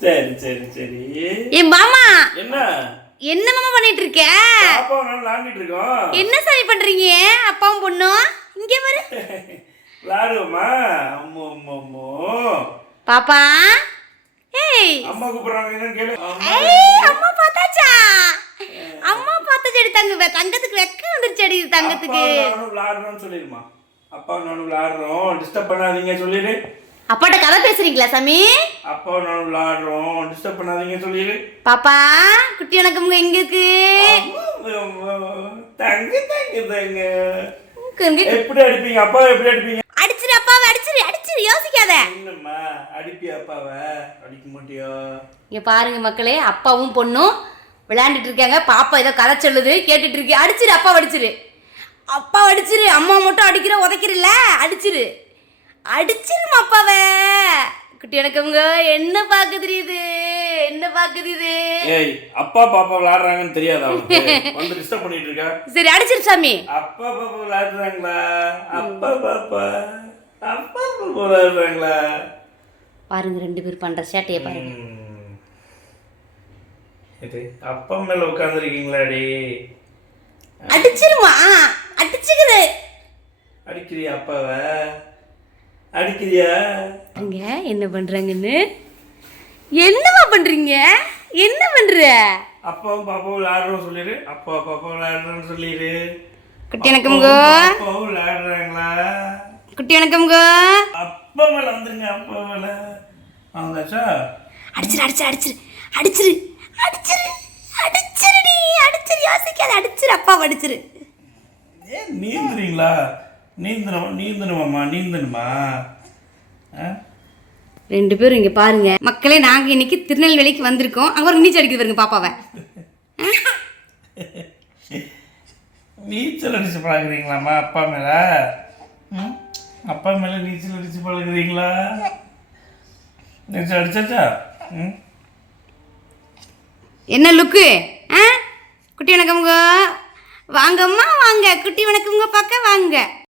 சரி சரி சரி. என் மாமா! என்ன? என்ன மாமா பண்ணிட்டு இருக்க பாப்பா நான் விளாண்டுட்டு இருக்கோம் என்ன சாமி பண்றீங்க? அப்பாவும் பொண்ணும்? இங்க பாரு விளாடுவோமா அம்மோ அம்மோ அம்மோ. பாப்பா! ஏய்! அம்மா கூப்பிடுறாங்க என்னன்னு கேளு. ஏய் அம்மா பார்த்தாச்சா? அம்மா பார்த்த செடி தங்க தங்கத்துக்கு வெக்க வந்துருச்சு அடி தங்கத்துக்கு. அப்பா நானும் விளாடுறோம்னு சொல்லிடுமா. அப்பா நானும் விளாடுறோம். டிஸ்டர்ப் பண்ணாதீங்க சொல்லிடு. அப்பாட்ட கதை பேசுறீங்களா சாமி? அப்பா நானும் விளாடுறோம். டிஸ்டர்ப் பண்ணாதீங்க சொல்லிடு பாப்பா குட்டி வணக்கம்ங்க எங்க இருக்கு? தங்க தங்க தங்க. எப்படி அடிப்பீங்க அப்பா எப்படி அடிப்பீங்க? அடிச்சிரு அப்பாவை அடிச்சிரு அடிச்சிரு யோசிக்காத. என்னம்மா அடிப்பியா அப்பாவை? அடிக்க மாட்டியா? இங்க பாருங்க மக்களே அப்பாவும் பொண்ணும் விளையாண்டுட்டு இருக்காங்க. பாப்பா ஏதோ கதை சொல்லுது கேட்டுட்டு இருக்கு. அடிச்சிரு அப்பா அடிச்சிரு. அப்பா அடிச்சிரு அம்மா மட்டும் அடிக்கிற உதைக்கிறல்ல அடிச்சிரு. அடிச்சிருமா அப்பாவை குட்டி எனக்குங்க என்ன பாக்குது இது? என்ன பாக்குது இது? ஏய் அப்பா பாப்பா விளையாடுறாங்கன்னு தெரியாதா வந்து டிஸ்டர்ப் பண்ணிட்டு இருக்கா? சரி அடிச்சிரு சாமி. அப்பா பாப்பா விளையாடுறாங்களா? அப்பா பாப்பா அப்பா பாப்பா விளையாடுறாங்களா? பாருங்க ரெண்டு பேரும் பண்ற சேட்டையை பாருங்க. இது அப்பா மேல உட்காந்துருக்கீங்களாடி அடிச்சிருமா? அடிச்சுக்குது. அடிக்கிறியா அப்பாவை? அடிக்கிறியா? அங்க என்ன பண்றாங்கன்னு? என்னமா பண்றீங்க? என்ன பண்ற? அப்பாவும் பாப்பாவும் விளையாடுறோம் சொல்லிடு. அப்பா பாப்பா விளையாடுறோம்னு சொல்லிடு. குட்டி எனக்குங்க அப்பாவும் விளையாடுறாங்களா? குட்டி எனக்குங்க அப்பா மேல வந்துருங்க அப்பா மேல. வந்தாச்சா? அடிச்சிரு அடிச்சிரு அடிச்சிரு. அடிச்சிரு அடிச்சிரு அடிச்சிருடி. அடிச்சிரு யோசிக்காத. அடிச்சிரு அப்பா அடிச்சிரு. நீந்துறீங்களா? நீந்தணுமா நீந்தணுமாம்மா நீந்தணுமா ரெண்டு பேரும் இங்க பாருங்க. மக்களே நாங்க இன்னைக்கு திருநெல்வேலிக்கு வந்திருக்கோம். அங்க ஒரு நீச்சல் அடிக்குது பாருங்க பாப்பாவை. நீச்சல் அடிச்சு பழகுறீங்களாம்மா அப்பா மேல? அப்பா மேல நீச்சல் அடிச்சு பழகுறீங்களா? நீச்சல் அடிச்சாச்சா? என்ன லுக்கு? ஆ? குட்டி வணக்கம்ங்க. வாங்கம்மா வாங்க. குட்டி வணக்கம்ங்க பார்க்க வாங்க.